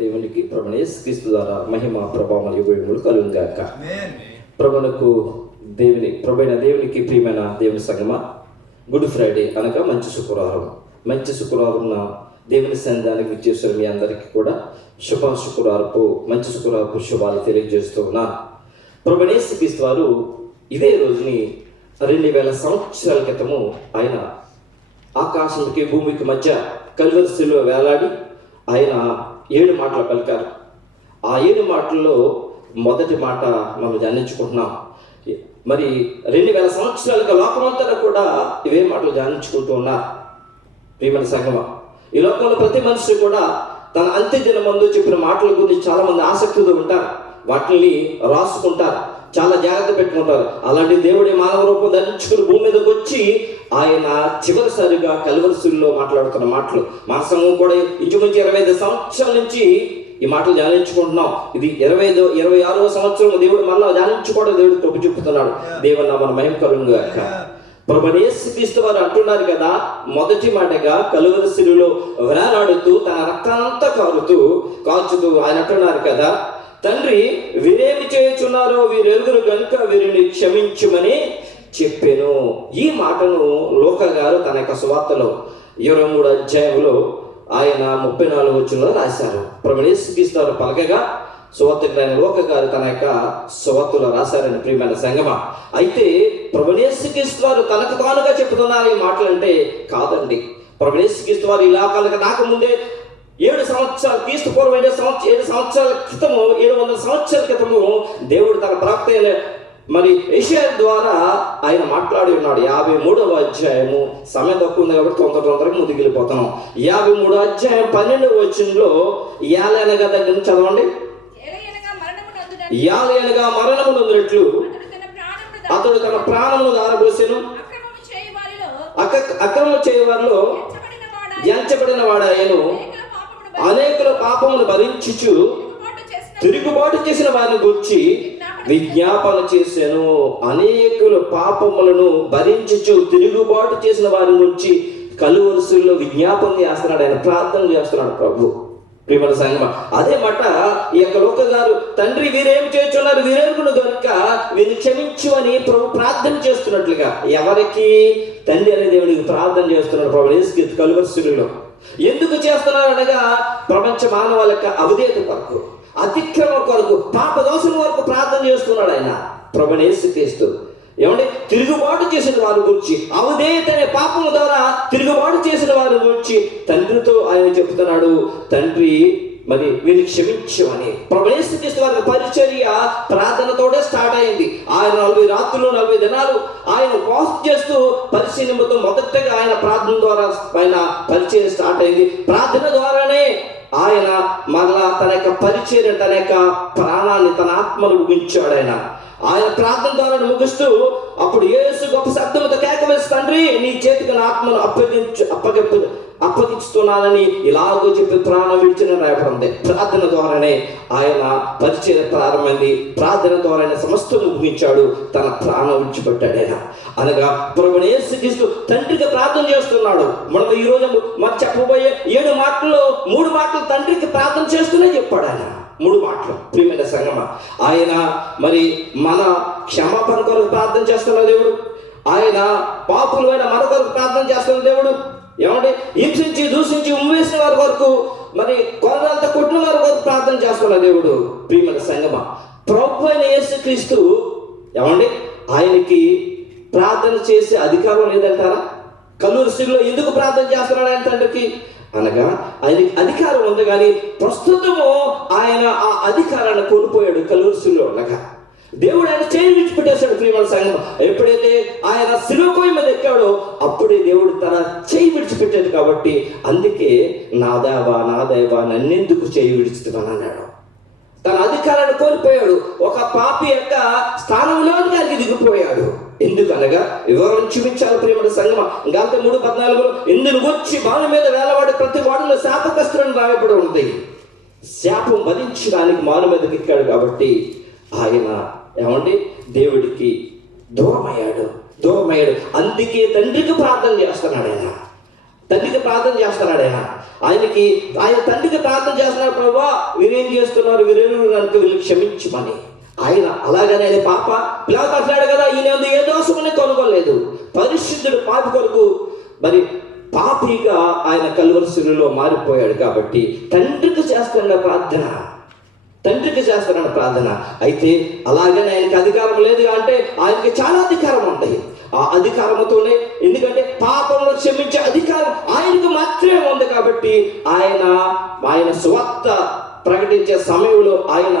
దేవునికి ప్రభువైన యేసుక్రీస్తు ద్వారా మహిమ ప్రభావం మరియు మహిమలు కలుగును గాక. ప్రభువైన దేవునికి ప్రియమైన దేవుని సంగమా, గుడ్ ఫ్రైడే అనగా మంచి శుక్రవారం దేవుని సన్నిధానానికి విచ్చేసిన మీ అందరికీ కూడా మంచి శుక్రవారపు శుభాలు తెలియజేస్తూ ఉన్నా. ప్రభువైన యేసుక్రీస్తు వారు ఇదే రోజుని 2000 సంవత్సరాల క్రితము ఆయన ఆకాశానికి భూమికి మధ్య కల్వరి శిలువలో వేలాడి ఆయన 7 మాటలు పలికారు. ఆ 7 మాటల్లో మొదటి మాట మనం ధ్యానించుకుంటున్నాం. మరి 2000 సంవత్సరాలుగా లోకమంతా కూడా ఇవే మాటలు ధ్యానించుకుంటూ ఉన్నారు. ప్రియమైన సంగమా, ఈ లోకంలో ప్రతి మనిషి కూడా తన అంత్యదిన ముందు చెప్పిన మాటల గురించి చాలా మంది ఆసక్తితో ఉంటారు, వాటిని రాసుకుంటారు, చాలా జాగ్రత్త పెట్టుకుంటారు. అలాంటి దేవుడి మానవ రూపం ధరించుకుని భూమి మీదకి వచ్చి ఆయన చివరిసారిగా కల్వరి శిలువలో మాట్లాడుతున్న మాటలు మన సంఘం కూడా ఇంచుమించు 25 సంవత్సరాల నుంచి ఈ మాటలు ధ్యానించుకుంటున్నాం. ఇది 26వ సంవత్సరం దేవుడు మళ్ళా ధ్యానించుకోవడం దేవుడు కృప చూపుతున్నాడు. దేవుని నామమున మహిమ కలుగును గాక. ప్రభువైన యేసుక్రీస్తు వారు అంటున్నారు కదా, మొదటి మాటగా కల్వరి శిలువలో వేలాడుతూ తన రక్తానంతా కాల్చుతూ ఆయన అంటున్నారు కదా, తండ్రి వీరేమి చేయుచున్నారో వీరెరుగురు గనుక వీరిని క్షమించుమని చెప్పాను. ఈ మాటను లూకా గారు తన యొక్క సువార్తలో 23వ అధ్యాయంలో ఆయన 34వ వచనంలో రాశారు. ప్రభువైన యేసుక్రీస్తు వారు పలకగా సువార్తికుడైన లూకా గారు తన యొక్క సువార్తలో రాశారని ప్రియమైన సంగమా. అయితే ప్రభువైన యేసుక్రీస్తు వారు తనకు తానుగా చెప్తున్నారు ఈ మాటలంటే కాదండి. ప్రభువైన యేసుక్రీస్తు వారు ఈ లోకాలకు రాకముందే 7 సంవత్సరాలు క్రీస్తు పూర్వం 7 సంవత్సరాల క్రితము 700 సంవత్సరాల క్రితము దేవుడు తన ప్రవక్త మరి యెషయా ద్వారా ఆయన మాట్లాడి ఉన్నాడు. 53వ అధ్యాయము, సమయం తక్కువ ఉంది కాబట్టి తొందరగా ముందుకు వెళ్ళిపోతున్నాం. 53వ అధ్యాయం 12వ వచనంలో యాలనగా దగ్గర నుంచి చదవండి. యాలనగా మరణము నొందినట్లు అతడు తన ప్రాణమును దారబోసెను, అక్రమము చేయవారిలో ఎంచబడిన వాడాయను, అనేకుల పాపమును భరించుచు తిరుగుబాటు చేసిన వారిని గురించి విజ్ఞాపన చేశాను. అనేకుల పాపములను భరించుచు తిరుగుబాటు చేసిన వారి గురించి కల్వరి శిలువలో విజ్ఞాపన చేస్తున్నాడు, ఆయన ప్రార్థన చేస్తున్నాడు ప్రభు. ప్రియమైన సంగమా, అదే మాట ఈ యొక్క లూకా గారు, తండ్రి వీరేం చేస్తున్నారు వీరెరుగును గనుక వీరిని క్షమించు అని ప్రభు ప్రార్థన చేస్తున్నట్లుగా, ఎవరికి? తండ్రి అనే దేవునికి ప్రార్థన చేస్తున్నాడు ప్రభువైన యేసుక్రీస్తు కల్వరి శిలువలో. ఎందుకు చేస్తున్నారు అనగా, ప్రపంచ మానవాళి యొక్క అవిధేయత కొరకు, అతిక్రమ కొరకు, పాప దోషం వరకు ప్రార్థన చేస్తున్నాడు ఆయన ప్రభువైన యేసుక్రీస్తు. ఏమంటే తిరుగుబాటు చేసిన వారి గురించి, అవిధేయత అనే పాపం ద్వారా తిరుగుబాటు చేసిన వారి గురించి తండ్రితో ఆయన చెప్తున్నాడు, తండ్రి మరి వీరిని క్షమించమని. ప్రభువైన యేసుక్రీస్తు వారి పరిచర్య ప్రార్థనతోనే స్టార్ట్ అయింది. ఆయన 40 రాత్రులు 40 దినాలు ఆయన ఉపవాసం చేస్తూ పరిశీలనతో మొదటగా ఆయన ప్రార్థన ద్వారా ఆయన పరిచర్య స్టార్ట్ అయింది. ప్రార్థన ద్వారానే ఆయన మరలా తన యొక్క పరిచర్య, తన యొక్క ప్రాణాన్ని, తన ఆత్మను ముగించాడు. ఆయన ప్రార్థన ద్వారా ముగిస్తూ అప్పుడు యేసు గొప్ప శబ్దంతో కేక వేసి, తండ్రి నీ చేతికి నా ఆత్మను అప్పగిస్తున్నానని ఇలాగో చెప్పి ప్రాణం విడిచిన రాయబడింది. ప్రార్థన ద్వారానే ఆయన పరిచర్య ప్రారంభమైంది. ప్రార్థన ద్వారానే సమస్తం ముగించాడు, తన ప్రాణం విడిచిపెట్టాడు ఆయన. అనగా ప్రభువైన యేసుక్రీస్తు తండ్రికి ప్రార్థన చేస్తున్నాడు. మనం ఈరోజు మరి చెప్పబోయే 7 మాటల్లో 3 మాటలు తండ్రికి ప్రార్థన చేస్తూనే చెప్పాడు ఆయన. 3 మాటలు. ప్రియమైన సంగమా, ఆయన మరి మన క్షమాపణ కొరకు ప్రార్థన చేస్తున్న దేవుడు, ఆయన పాపులైన మన కొరకు ప్రార్థన చేస్తున్న దేవుడు, ఏమంటే హింసించి దూషించి ఉమ్మేసిన వారి వరకు, మరి కొరడాలతో కొట్టిన వారి వరకు ప్రార్థన చేస్తున్న దేవుడు. ప్రియమైన సంగమా, ప్రభువైన యేసుక్రీస్తు ఏమండి ఆయనకి ప్రార్థన చేసే అధికారం లేదంటారా? కల్వరి శిలువలో ఎందుకు ప్రార్థన చేస్తున్నాడు ఆయన తండ్రికి అనగా, ఆయనకి అధికారం ఉంది, కానీ ప్రస్తుతము ఆయన ఆ అధికారాన్ని కోల్పోయాడు కల్వరి శిలువలో ఉండగా. దేవుడు ఆయన చేయి విడిచిపెట్టేశాడు. ప్రియమైన సంగమా, ఎప్పుడైతే ఆయన శిలువ మీద ఎక్కాడో అప్పుడే దేవుడు తన చేయి విడిచిపెట్టాడు. కాబట్టి అందుకే నా దేవా నన్నెందుకు చేయి విడిచిస్తున్నాను అన్నాడు. తన అధికారాన్ని కోల్పోయాడు. ఒక పాపి యొక్క స్థానంలోకి ఆయనకి దిగిపోయాడు. ఎందుకనగా వివరం చూపించాలి ప్రియమైన సంగమా. గలాతీ 3:14 ఇందును వచ్చి బాల మీద వేలవాడి ప్రతి వాడిలో శాపగ్రస్తులను రాయబడి ఉంది. శాపం భరించడానికి మాల మీదకి ఎక్కాడు కాబట్టి ఆయన ఏమండి దేవుడికి దూరమయ్యాడు. అందుకే తండ్రికి ప్రార్థన చేస్తున్నాడు ఆయన. తండ్రికి ప్రార్థన చేస్తున్నాడు ఆయన తండ్రికి ప్రార్థన చేస్తున్నాడు, ప్రభువా వీరేం చేస్తున్నారు, వీరేం కనుక వీళ్ళు క్షమించమని. ఆయన అలాగనే ఆయన పాప పిల్లలు అంటున్నాడు కదా, ఈయన ఏ దోషమని కొనుక్కోలేదు. పరిశుద్ధుడు పాపి కొరకు మరి పాపిగా ఆయన కల్వరిశిలువలో మారిపోయాడు కాబట్టి తండ్రికి చేస్తున్న ప్రార్థన. అయితే అలాగనే ఆయనకి అధికారం లేదు అంటే ఆయనకి చాలా అధికారం ఉంటాయి. ఆ అధికారంతోనే, ఎందుకంటే పాపంలో క్షమించే అధికారం ఆయనకు మాత్రమే ఉంది కాబట్టి ఆయన సువార్త ప్రకటించే సమయంలో ఆయన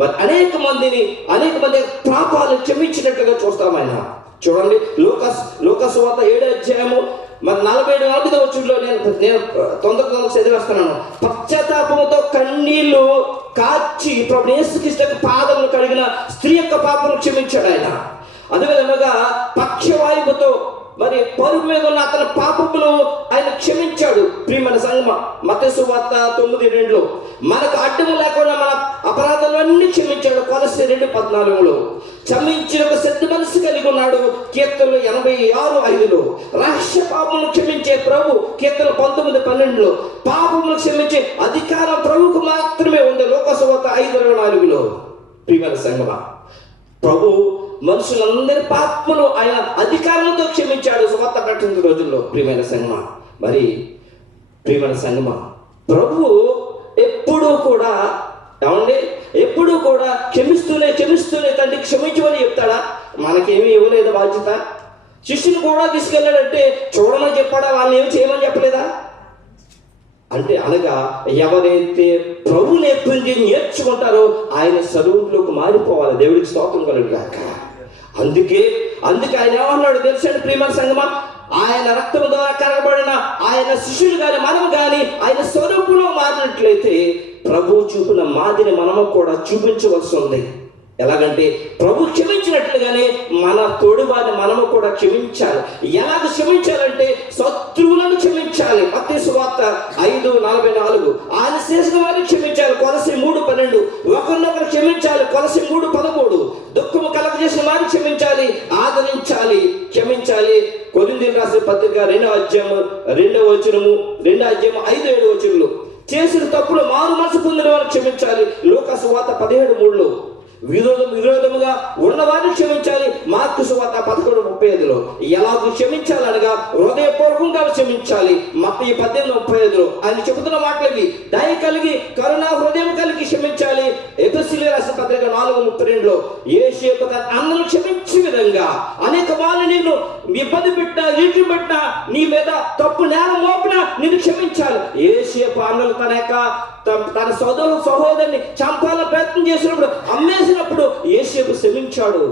మరి అనేక మంది పాపాలను క్షమించినట్లుగా చూస్తాం. ఆయన చూడండి, లూకా సువార్త 7వ అధ్యాయము మరి 47వ వచనంలో నేను తొందరగా చదివేస్తున్నాను. పశ్చాత్తాపంతో కన్నీళ్లు కాచి ప్రభు యేసుక్రీస్తు పాదములు కడిగిన స్త్రీ యొక్క పాపను క్షమించాడు ఆయన. అదేవిధంగా పక్షవాయువుతో మరి పరుగు మీద ఉన్న అతని పాపములు ఆయన క్షమించాడు. ప్రియమైన సంగమా, మత్తయి సువార్త 9:2 మనకు అడ్డము లేకుండా మన అపరాధాలన్నీ క్షమించాడు. కొలస్సీ 2:14 క్షమించిన ఒక సిద్ధ మనసు కలిగి ఉన్నాడు. కీర్తనలు 86:5 రహస్య పాపములు క్షమించే ప్రభు. కీర్తనలు 19:12 పాపములు క్షమించే అధికారం ప్రభువుకు మాత్రమే ఉంది. లూకా సువార్త 5:24 ప్రియమైన సంగమా, ప్రభు మనుషులందరి పాపములు ఆయన అధికారంతో క్షమించాడు సువార్త ప్రకటించిన రోజుల్లో. ప్రియమైన సంగమా, ప్రభు ఎప్పుడూ కూడా క్షమిస్తూనే తండ్రి క్షమించమని చెప్తాడా? మనకేమీ ఇవ్వలేదు బాధ్యత. శిష్యుని కూడా తీసుకెళ్ళాడంటే చూడమని చెప్పాడా? వాళ్ళని ఏమి చేయమని చెప్పలేదా? అంటే అనగా ఎవరైతే ప్రభు నేర్చుకుంటారో ఆయన స్వరూపంలోకి మారిపోవాలి. దేవుడికి స్తోత్రం కలుగుగాక. అందుకే ఆయన ఏమన్నాడు తెలుసండి ప్రియమైన సంగమా, ఆయన రక్తం ద్వారా కరగబడిన ఆయన శిష్యులు కానీ మనము కానీ ఆయన స్వరూపంలో మారినట్లయితే ప్రభు చూపిన మాదిరి మనము కూడా చూపించవలసి ఉంది. ఎలాగంటే ప్రభు క్షమించినట్లుగానే మన తోడువారిని మనము కూడా క్షమించాలి. ఎలాగ క్షమించాలంటే శత్రువులను క్షమించాలి. మత్తయి సువార్త 5:44 ఆయన చేసిన వారిని క్షమించాలి. కొలస్సీ 3:12 ఒకరినొకరు క్షమించాలి. కొలస్సీ 3:13 దుఃఖము కలగజేసిన వారిని క్షమించాలి, ఆదరించాలి, క్షమించాలి. కొరింథీయులకు రాసిన పత్రిక 2వ అధ్యాయం 2వ వచనము 2వ అధ్యాయం 5-7 వచనాలు చేసిన తప్పులు మారు మనసు పొందిన వారిని క్షమించాలి. లూకా సువార్త 17:3 విరోధముగా ఉన్నవారిని క్షమించాలి. మార్కు సువార్త 11:35 ఎలాగూ క్షమించాలనగా హృదయపూర్వకంగా క్షమించాలి. మత్తయి 18:35 ఆయన చెబుతున్న మాటలవి. దయ కలిగి కరుణా హృదయం కలిగి క్షమించాలి. ఎఫెసీయులకు రాసిన పత్రిక 4:32 యేసు అందరూ క్షమించే విధంగా అనేక వారిని నేను ఇబ్బంది పెట్టినా ఈట్లు పెట్టినా నీ మీద తప్పు నేరం మోపినా నేను క్షమించాలి. యేసు అన్నలు తన సహోదరుని చంపాలని ప్రయత్నం చేసినప్పుడు, అమ్మేసినప్పుడు యేసు క్షమించాడు.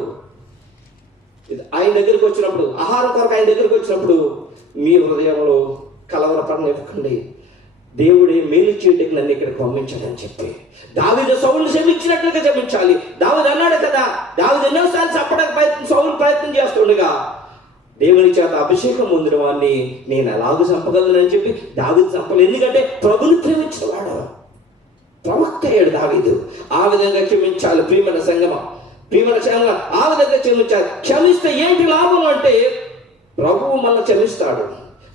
ఆయన దగ్గరికి వచ్చినప్పుడు, ఆహారం కొరకు ఆయన దగ్గరికి వచ్చినప్పుడు మీ హృదయంలో కలవరపడనివ్వకండి, దేవుడే మేలు చేయడానికి నన్ను ఇక్కడికి పంపించాడని చెప్పి దావీదు సౌలును క్షమించినట్లుగా క్షమించాలి. దావీదు అన్నాడు కదా, దావీదు ఎన్నోసార్లు చంపడానికి సౌలు ప్రయత్నం చేస్తుండగా దేవుని చేత అభిషేకం పొందిన వాడిని నేను ఎలాగూ చంపగలనని చెప్పి దావీదు చంపలేదు. ఎందుకంటే ప్రభుని ప్రేమించిన వాడు, ప్రవక్త అయ్యాడు దావీదు. ఆ విధంగా క్షమించాలి. ప్రియమైన సంగమా, ఆ విధంగా క్షమించాలి. క్షమిస్తే ఏంటి లాభం అంటే ప్రభువు మనల్ని క్షమిస్తాడు.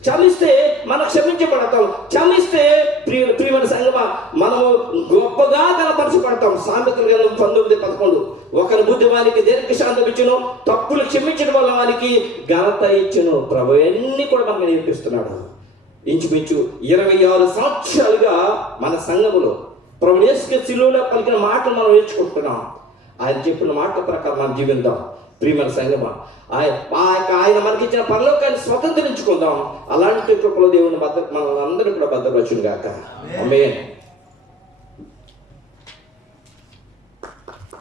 క్షమిస్తే మనం క్షమించబడతాం. క్షమిస్తే ప్రియమైన సంగమా మనము గొప్పగా కనపరచబడతాం. సామెతల గ్రంథం 19:11 ఒకరి బుద్ధివానికి దీర్ఘశాంతం ఇచ్చును, తప్పులు క్షమించడం వల్ల వానికి ఘనత ఇచ్చును. ప్రభు అన్ని కూడా మనకు నేర్పిస్తున్నాడు. ఇంచుమించు 26 సంవత్సరాలుగా మన సంఘములో ప్రభు యేసు శిలువలో పలికిన మాటలు మనం నేర్చుకుంటున్నాం. ఆయన చెప్పిన మాటల ప్రకారం మనం జీవిద్దాం. ప్రియమైన సంగమా, ఆయన మనకిచ్చిన పరలోకాన్ని స్వతంత్రించుకుందాం. అలాంటి కృపలో దేవుని మన అందరూ కూడా భద్రపరచును గాక. ఆమేన్.